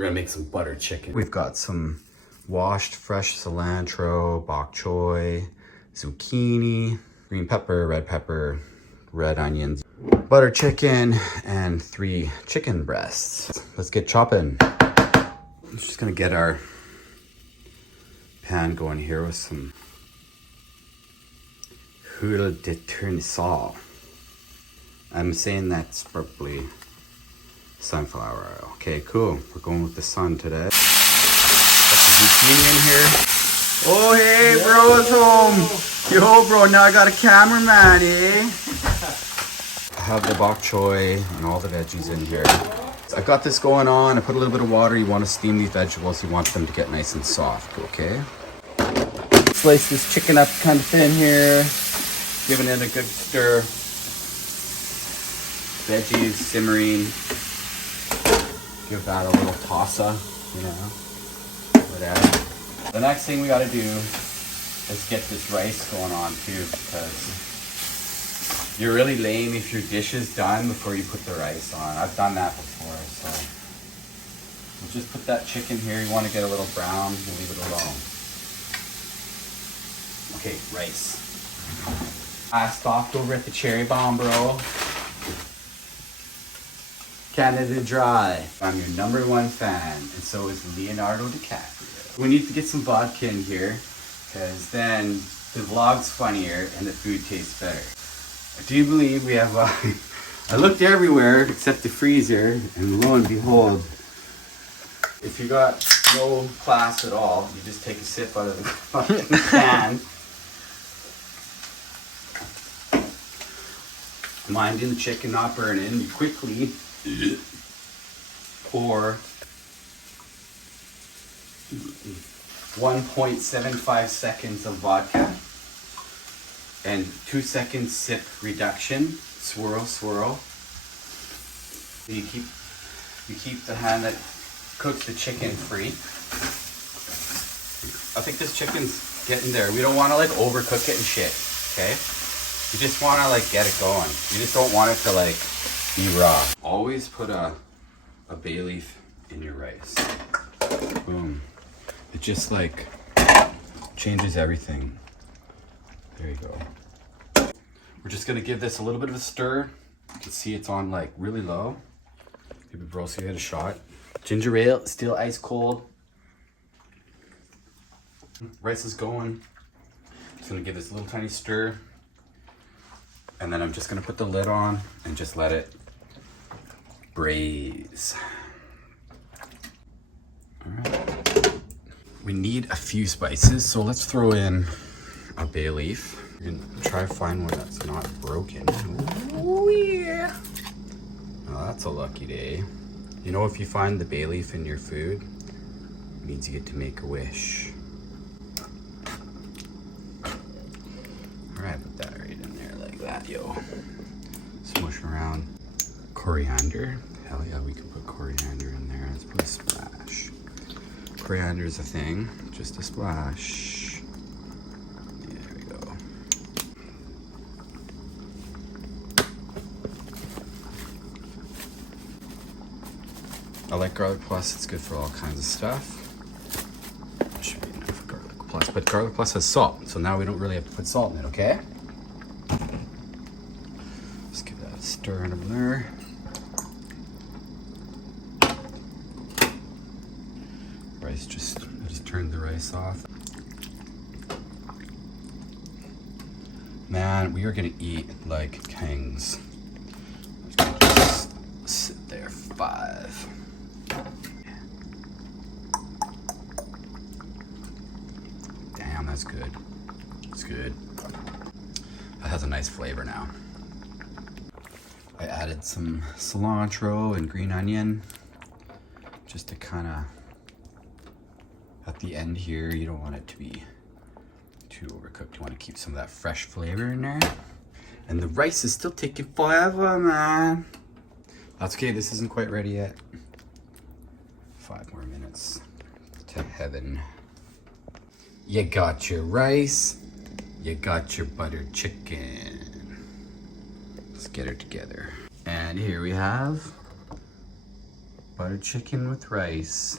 we're gonna make some butter chicken. We've got some washed fresh cilantro, bok choy, zucchini, green pepper, red onions, butter chicken, and 3 chicken breasts. Let's get chopping. I'm just gonna get our pan going here with some huile de tournesol. I'm saying that's probably sunflower oil. Okay, cool. We're going with the sun today. Got the zucchini in here. Oh, hey, bro's home. Yo, bro, now I got a cameraman, eh? I have the bok choy and all the veggies in here. I got this going on. I put a little bit of water. You want to steam these vegetables. You want them to get nice and soft, okay? Slice this chicken up kind of thin here. Giving it a good stir. Veggies simmering. Give that a little toss-up, you know, whatever. The next thing we gotta do is get this rice going on too, because you're really lame if your dish is done before you put the rice on. I've done that before, so we'll just put that chicken here. You want to get a little brown, we'll leave it alone. Okay, rice. I stopped over at the Cherry Bomb, bro. Canada Dry. I'm your #1 fan, and so is Leonardo DiCaprio. We need to get some vodka in here, because then the vlog's funnier and the food tastes better. Do you believe we have, I looked everywhere except the freezer, and lo and behold, if you got no class at all, you just take a sip out of the fucking can. Minding the chicken not burning, you quickly pour 1.75 seconds of vodka and 2 seconds sip reduction. Swirl, swirl. You keep the hand that cooks the chicken free. I think this chicken's getting there. We don't want to like overcook it and shit, okay? You just want to like get it going. You just don't want it to like be raw. Always put a bay leaf in your rice. Boom. It just like changes everything. There you go. We're just gonna give this a little bit of a stir. You can see it's on like really low. Maybe bro, so you get a shot. Ginger ale, still ice cold. Rice is going. Just gonna give this a little tiny stir. And then I'm just gonna put the lid on and just let it braise. All right. We need a few spices, so let's throw in a bay leaf and try to find one that's not broken. Oh yeah. Oh, that's a lucky day. You know, if you find the bay leaf in your food, it means you get to make a wish. All right, put that right in there like that, yo. Smush around. Coriander. Hell yeah, we can put coriander in there. Let's put a splash. Coriander is a thing. Just a splash. There we go. I like garlic plus. It's good for all kinds of stuff. Should be enough garlic plus. But garlic plus has salt, so now we don't really have to put salt in it, okay? Just give that a stir and a blur. Rice, I just turned the rice off. Man, we are gonna eat like kings. Just sit there 5. Damn, that's good. It's good. That has a nice flavor now. I added some cilantro and green onion just to kind of, at the end here, you don't want it to be too overcooked. You want to keep some of that fresh flavor in there. And the rice is still taking forever, man. That's okay, this isn't quite ready yet. 5 more minutes to heaven. You got your rice, you got your buttered chicken. Let's get it together. And here we have Butter chicken with rice.